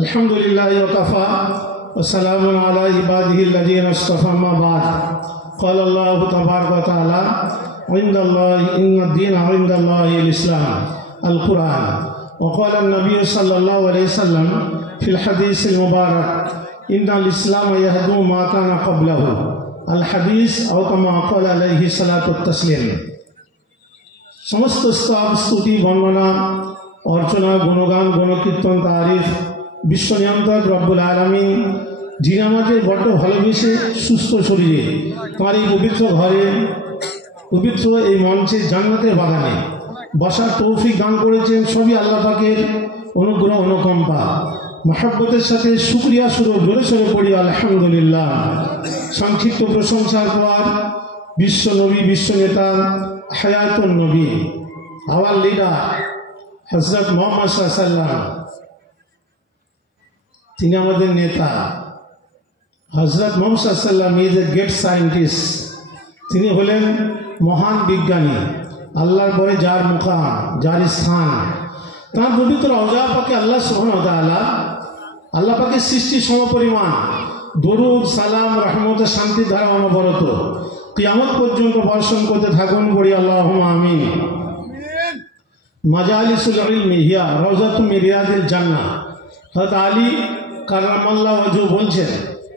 अल्हम्दुलिल्लाहि व कफ़ा व सलामुन अला इबादिहि अल्लज़ीना इस्तफ़ा अम्मा बाद क़ाल अल्लाहु तबारक व तआला इन्नद-दीन इंदल्लाहिल इस्लाम अल-कुरान व क़ाल an-नबी सल्लल्लाहु अलैहि वसल्लम फ़िल हदीसिल मुबारक इन्नल इस्लाम यहदू मा काना क़ब्लहु अल-हदीस औ कमा क़ाल अलैहि सलातु तस्लीम। समस्त स्तव स्तुति बर्णना अर्चना गुणगान गणकीर्तन तारीफ विश्व नियंत्रक रब्बुल आलमीन যিনি আমাদের বড় ভালোবেসে সুস্থ শরীরে তাঁর এই পবিত্র ঘরে পবিত্র এই মঞ্চে জান্নাতের বাগানে বসার তৌফিক দান করেছেন, সবই আল্লাহ পাকের অনুগ্রহ অনুকম্পা। মহব্বতের সাথে শুকরিয়া স্বরূপ জোরে সোরে পড়ি আলহামদুলিল্লাহ। সংক্ষিপ্ত প্রশংসার পর বিশ্ব নবী বিশ্ব নেতা হায়াতুন নবী আওয়ার লিডার হযরত মুহাম্মদ সাল্লাল্লাহু আলাইহি ওয়াসাল্লাম, তিনি আমাদের নেতা। হযরত মুহাম্মদ সাল্লাল্লাহু আলাইহি ওয়াসাল্লাম ইজ এ গ্রেট সায়েন্টিস্ট। তিনি হলেন মহান বিজ্ঞানী। আল্লাহর পরে যার মুকাম যার স্থান, তাঁর পবিত্র রওজা পাকে আল্লাহ সুবহানাহু ওয়া তাআলা আল্লাহ পাকের সৃষ্টি সমপরিমাণ দরুদ সালাম রহমত শান্তি ধারা অনবরত কিয়ামত পর্যন্ত বর্ষণ করতে থাকুন, বলি আল্লাহুম্মা আমিন। মাজালিসুল ইলমি হিয়া রাউযাতুম মিন রিয়াদিল জান্নাহ। হযরত আলী কারামাল্লাহু ওয়াজহু বলছেন,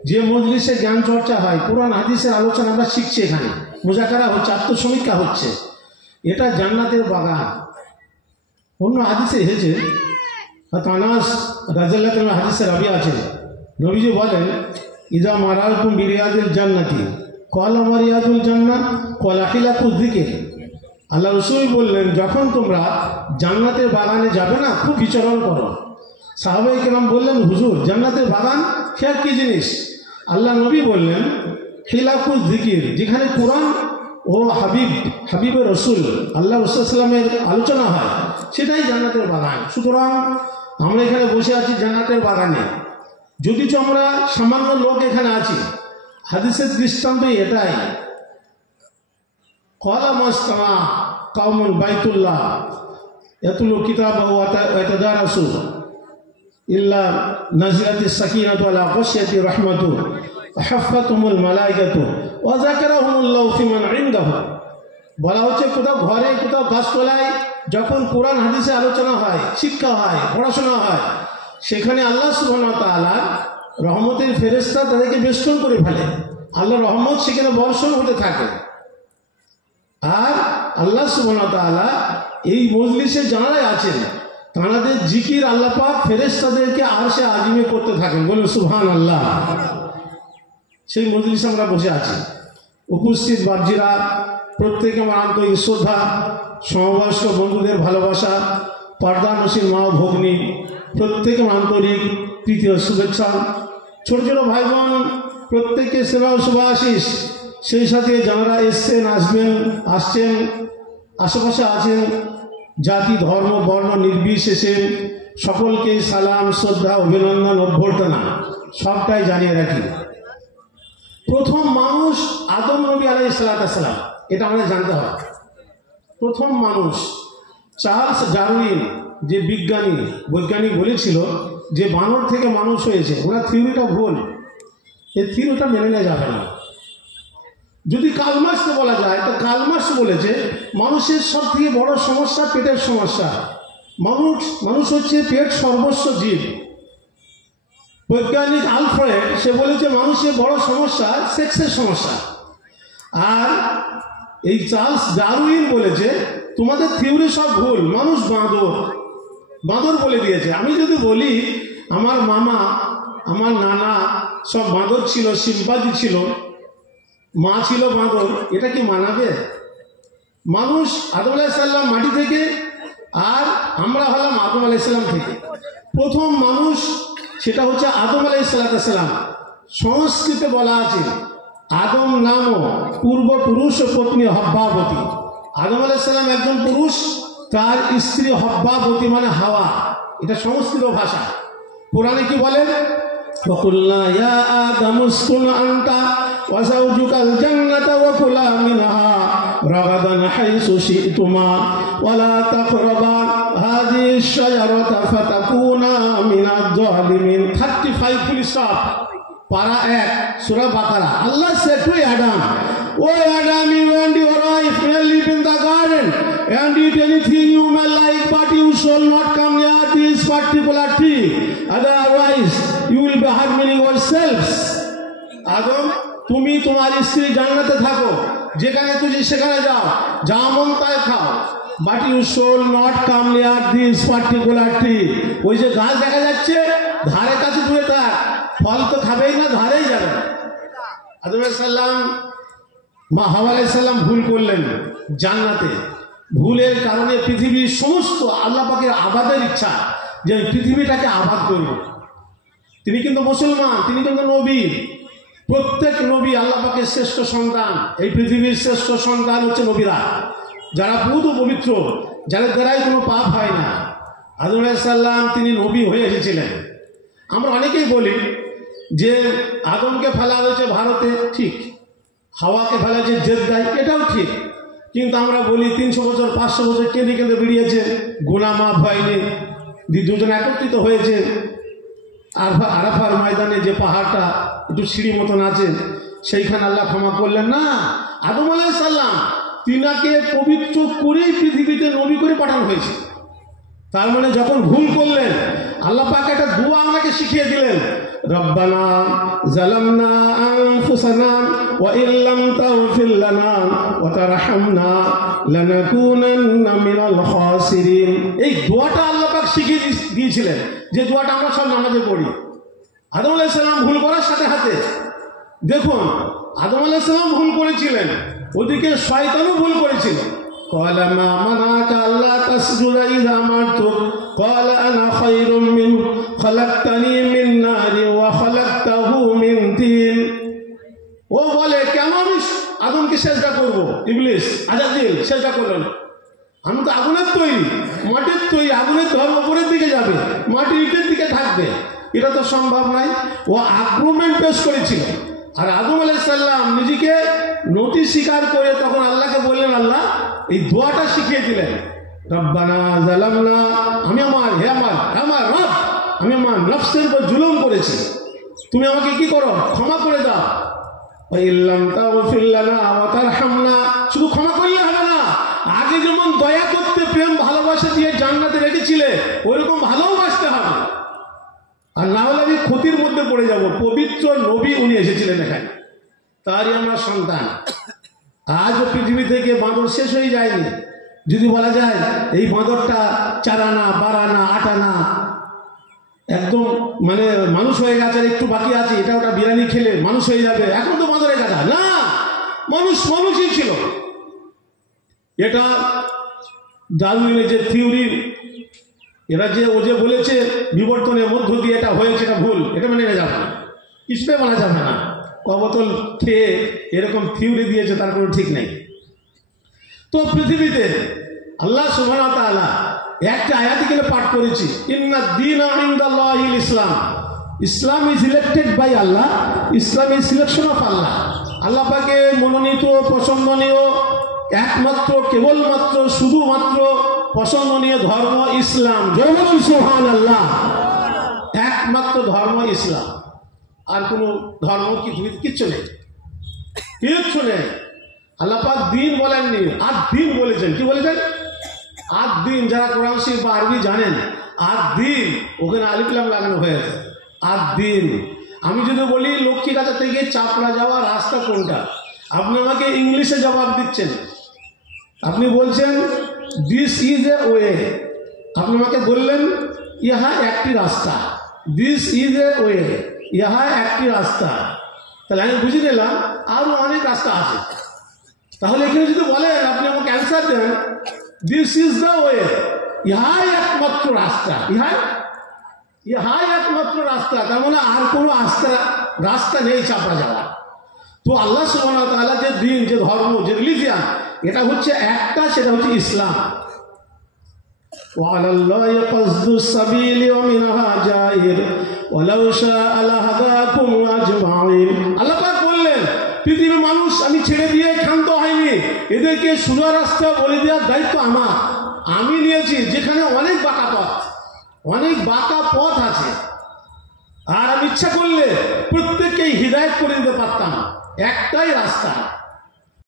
যে মজলিসে জ্ঞান চর্চা হয়, কোরআন হাদিসের আলোচনা আমরা শিখছি, এখানে মুজাকারা হচ্ছে, আত্মসমীক্ষা হচ্ছে, এটা জান্নাতের বাগান। অন্য হাদিসে এসেছে, আনাস রাদিয়াল্লাহু তাআলা হাদিসে রাবি আছে, নবীজি বলেন, ইযা মারাতুম বিরিয়াদিল জান্নাতি ক্বালা মা রিয়াদুল জান্নাহ ক্বালা হিলাকুয যিকর। আল্লাহ রাসূল বললেন, যখন তোমরা জান্নাতের বাগানে যাবে না, খুব বিচরণ করো। সাহাবায়ে কেরাম বললেন, হুজুর জান্নাতের বাগান সে কি জিনিস? আল্লাহ নবী বললেন, হিলাকুয যিকর, যেখানে কোরআন ও হাবিবের রসুল আল্লাহ রাসূলের আলোচনা হয়, সেটাই জান্নাতের বাগান। সুতরাং আমরা এখানে বসে আছি জান্নাতের বাগানে, যদিচ আমরা সামান্য লোক এখানে আছি। হাদিসের দৃষ্টান্ত এটাই, ক্বালা মাসতামা কওমুন বাইতুল্লাহ ইয়াতলু কিতাবাহু ওয়া ইয়াতাদারাসু ইল্লা নাজিলাতিস সাকিনাতু আলা গাশিয়াতি রাহমাতু ওয়া হাফফাতুহুমুল মালায়েকাতু ওয়া যাকারাহুমুল্লাহু ফিমান ইনদাহু। বলা হচ্ছে, কোথাও ঘরে কোথাও গাছতলায় যখন কোরআন হাদিসে আলোচনা হয়, শিক্ষা হয়, পড়াশোনা হয়, সেখানে আল্লাহ সুবহানাহু ওয়া তাআলা রহমতের ফেরেশতা তাদেরকে বেষ্টন করে ফেলে। আল্লাহ রহমত সেখানে বর্ষণ হতে থাকে। আর আল্লাহ সুবহানাহু ওয়া তাআলা এই মজলিসে যারাই আছেন, তাঁদের জিকির আল্লাহ পাক ফেরেশতাদেরকে আরশে আজিমে করতে থাকেন, বলুন সুবহানাল্লাহ। সেই মজলিসে আমরা বসে আছি। উপস্থিত বাবজিরা প্রত্যেকে আমার আন্তরিক শ্রদ্ধা, সমবয়স্ক বন্ধুদের ভালোবাসা, পর্দা নসীর মা ভগ্নী প্রত্যেকে আমার আন্তরিক প্রীতি ও শুভেচ্ছা। ছোট ছোট ভাই বোন প্রত্যেককে সেবা ও শুভাশিস। সেই সাথে যারা এসছেন, আসছেন, আশেপাশে আছেন, জাতি ধর্ম বর্ণ নির্বিশেষে সকলকে সালাম শ্রদ্ধা অভিনন্দন অভ্যর্থনা সবটাই জানিয়ে রাখি। প্রথম মানুষ আদম নবী আলাইহিস সালাম, এটা আমাদের জানতে হবে। প্রথম মানুষ চার্লস ডারউইন যে বৈজ্ঞানিক বলেছিল যে বানর থেকে মানুষ হয়েছে, ওনার থিওরিটা ভুল। এই থিওরিটা মেনে নেওয়া যাবে না। যদি কার্ল মার্ক্সকে বলা যায়, তো কার্ল মার্ক্স বলেছে মানুষের সব থেকে বড় সমস্যা পেটের সমস্যা। মানুষ হচ্ছে পেট সর্বস্ব জীব। বৈজ্ঞানিক আলফ্রেড সে বলেছে মানুষের বড় সমস্যা সেক্সের সমস্যা। আর এই চার্লস ডারউইন বলেছে তোমাদের থিওরি সব ভুল, মানুষ বাঁদর বলে দিয়েছে। আমি যদি বলি আমার মামা আমার নানা সব বাঁদর ছিল, সিম্পাজি ছিল, মা ছিল বাঁদর, এটা কি মানাবে? মানুষ আদম আলাইহিস সালাম মাটি থেকে, আর আমরা হলাম আদম আলাইহিস সালাম থেকে। প্রথম মানুষ সেটা হচ্ছে আদম আলাইহিস সালাম। সংস্কৃতে বলা আছে আদম নাম পূর্বপুরুষ ও পত্নী হব্বাবতী। আদম আলাইহিস সালাম একজন পুরুষ, তার স্ত্রী হব্বাবতী মানে হাওয়া, এটা সংস্কৃত ভাষা। কোরআনে কি বলেন? ওয়াকুলনা ইয়া আদামু উসকুন আনতা ওয়া যাওজুকাল জান্নাতা ওয়া কুলা মিনহা রাগাদান হাইসু শি'তুমা ওয়া লা তাকরাবা হাযিহি শাজারাতা ফাতাকুনা মিনাজ জালিমিন। 35 ফুল স্টপ, পারা 1 সূরা বাকারা। Allah said to Adam, "O Adam, you and your wife may live in the garden and eat anything you may like, but you shall not come near this particular tree, otherwise you will be harming yourselves." আদম, তুমি তোমার স্ত্রী জান্নাতে থাকো, যেখানে খুশি সেখানে যাও, যা মন তাই খাও, but you shall not come near this particular tree. ওই যে গাছ দেখা যাচ্ছে, ধারে কাছে দূরে থাক, ফল তো খাবেই না, ধারেই যাবে। আদম আলাইহিস সালাম, মা হাওয়া আলাইহিস সালাম ভুল করলেন জান্নাতে। ভুলের কারণে পৃথিবীর সমস্ত আল্লাহ পাকের আবাদের ইচ্ছা যে পৃথিবীটাকে আবাদ করব। তিনি কিন্তু মুসলমান, তিনি কিন্তু নবী। প্রত্যেক নবী আল্লাহ পাকের শ্রেষ্ঠ সন্তান। এই পৃথিবীর শ্রেষ্ঠ সন্তান হচ্ছে নবীরা, যারা পুত পবিত্র, যাদের দ্বারাই কোনো পাপ হয় না। আদম আলাইহিস সালাম তিনি নবী হয়ে এসেছিলেন। আমরা অনেকেই বলি যে আদমকে ফেলা হয়েছে ভারতে, ঠিক। হাওয়াকে ফেলা হয়েছে জেদ্দায়, এটাও ঠিক। কিন্তু আমরা বলি 300 বছর 500 বছর কেঁদে কেঁদে বেরিয়েছে, গুনাহ মাফ হয়নি, দুজন একত্রিত হয়েছে। আরাফার ময়দানে যে পাহাড়টা একটু সিঁড়ি মতন আছে, সেইখানে আল্লাহ ক্ষমা করলেন না। আদম আলাইহিস সালাম তিনাকে পবিত্র করেই পৃথিবীতে নবী করে পাঠানো হয়েছে। তার মানে যখন ভুল করলেন, আল্লাহ পাক একটা দোয়া আমাকে শিখিয়ে দিলেন, রব্বানা জালামনা আনফুসানা ওয়া ইল্লাম তাগফির লানা ওয়া তারহামনা লানাকুনান্না মিনাল খাসিরিন। এই দোয়াটা আল্লাহ পাক শিখিয়ে দিয়েছিলেন, যে দোয়াটা আমরা সব নামাজে পড়ি। আদম আলাইহিস সালাম ভুল করার সাথে সাথে দেখুন, আদম আলাইহিস সালাম ভুল করেছিলেন, ওদিকে শয়তানও ভুল করেছিল। قال ما منعك ألا تسجد إذ أمرتك قال أنا خير منه خلقتني من نار وخلقته من طين। ও বলে, কেন আমি আদমকে সেজদা করব? ইবলিস আজাজিল সেজদা করলো না, আমি তো আগুনের তৈরি, মাটির তৈরি, আগুনের ধর্ম উপরের দিকে যাবে, মাটির ইটের দিকে থাকবে, এটা তো সম্ভব নয়। ও আর্গুমেন্ট পেশ করেছিল। আর আদম আলাইহিস সালাম নিজেকে নতি স্বীকার করে তখন আল্লাহকে বললেন, আল্লাহ এই দোয়াটা শিখিয়ে দিলেন, রব্বানা জালামনা, আমি আমার রব, আমি আমার নফসের উপর জুলুম করেছি, তুমি আমাকে কি করো, ক্ষমা করে দাও। ইল্লাম তাগফির লানা ওয়া তারহামনা, শুধু ক্ষমা করলে হবে না, আগে যেমন দয়া করতে, প্রেম ভালোবাসা দিয়ে জান্নাতে রেখেছিলে, ওইরকম ভালোবাসতে হবে। আর না হলে আমি ক্ষতির মধ্যে পড়ে যাব। পবিত্র নবী উনি এসেছিলেন এখানে, তারই আমরা সন্তান। আজও পৃথিবী থেকে বাঁদর শেষ হয়ে যায়নি। যদি বলা যায় এই বাঁদরটা 4 আনা 12 আনা 8 আনা একদম মানে মানুষ হয়ে গেছে, আর একটু বাকি আছে, এটা ওটা বিরিয়ানি খেলে মানুষ হয়ে যাবে, এখন তো বাঁদরের কথা না, মানুষই ছিল। এটা ডারউইনের যে থিওরি, এরা যে ও যে বলেছে বিবর্তনের মধ্য দিয়ে এটা হয়েছে, এটা ভুল, এটা মেনে নেওয়া যাবে না, কিছুটাই মানা যাবে না। কবতল খেয়ে এরকম থিওরি দিয়েছে, তার কোনো ঠিক নেই। তো পৃথিবীতে আল্লাহ সুবহানাহু ওয়া তাআলা একটা আয়াতে গেলে পাঠ করেছি, ইন্নাদ দীনা ইনদাল্লাহিল ইসলাম। Islam is elected by Allah, Islam is selection of Allah. আল্লাহ পাকে মনোনীত, পছন্দনীয়, একমাত্র, কেবলমাত্র, শুধুমাত্র পছন্দনীয় ধর্ম ইসলাম। জয় বলুন সুবহানাল্লাহ। একমাত্র ধর্ম ইসলাম, আর কোনো ধর্ম কিচ্ছু নেই, কিচ্ছু নেই। আল্লাহ পাক দিন বলেননি, আর দিন বলেছেন। কি বলেছেন? আর দিন। যারা কোরআন শরীফ বা আরবি জানেন, আর দিন, ওখানে আলিফ লাম লাগানো হয়েছে, আর দিন। আমি যদি বলি লক্ষ্মীকাছা থেকে চাপড়া যাওয়ার রাস্তা কোনটা, আপনি আমাকে ইংলিশে জবাব দিচ্ছেন। আপনি বলছেন দিস ইজ এ ওয়ে, আপনি আমাকে বললেন ইহা একটি রাস্তা, দিস ইজ এ ওয়ে, ইহা একটি রাস্তা। তাহলে আমি বুঝে নিলাম আরও অনেক রাস্তা আছে। তাহলে এখানে যদি বলেন, আপনি আমাকে অ্যান্সার দেন দিস ইজ দ্য ওয়ে, ইহাই একমাত্র রাস্তা, ইহাই একমাত্র রাস্তা, তার মানে আর কোনো রাস্তা নেই চাপা যাওয়ার। তো আল্লাহ সুবহানাহু ওয়া তাআলা যে দিন, যে ধর্ম, যে রিলিজিয়ান, এটা হচ্ছে একটা, সেটা হচ্ছে ইসলাম। ওয়ালাল্লাহি কাসদুস সাবিলি ওয়া মিনহা জাইর ওয়ালাউ শাআ লাহাদাকুম আজমাইন। আল্লাহ পাক বললেন, পৃথিবীর মানুষ আমি ছেড়ে দিয়ে ক্ষান্ত হয়নি, এদেরকে সোজা রাস্তা বলে দেওয়ার দায়িত্ব আমার। আমি নিয়েছি যেখানে অনেক বাঁকা পথ আছে, আর আমি ইচ্ছা করলে প্রত্যেককেই হিদায়াত করে দিতে পারতাম। একটাই রাস্তা,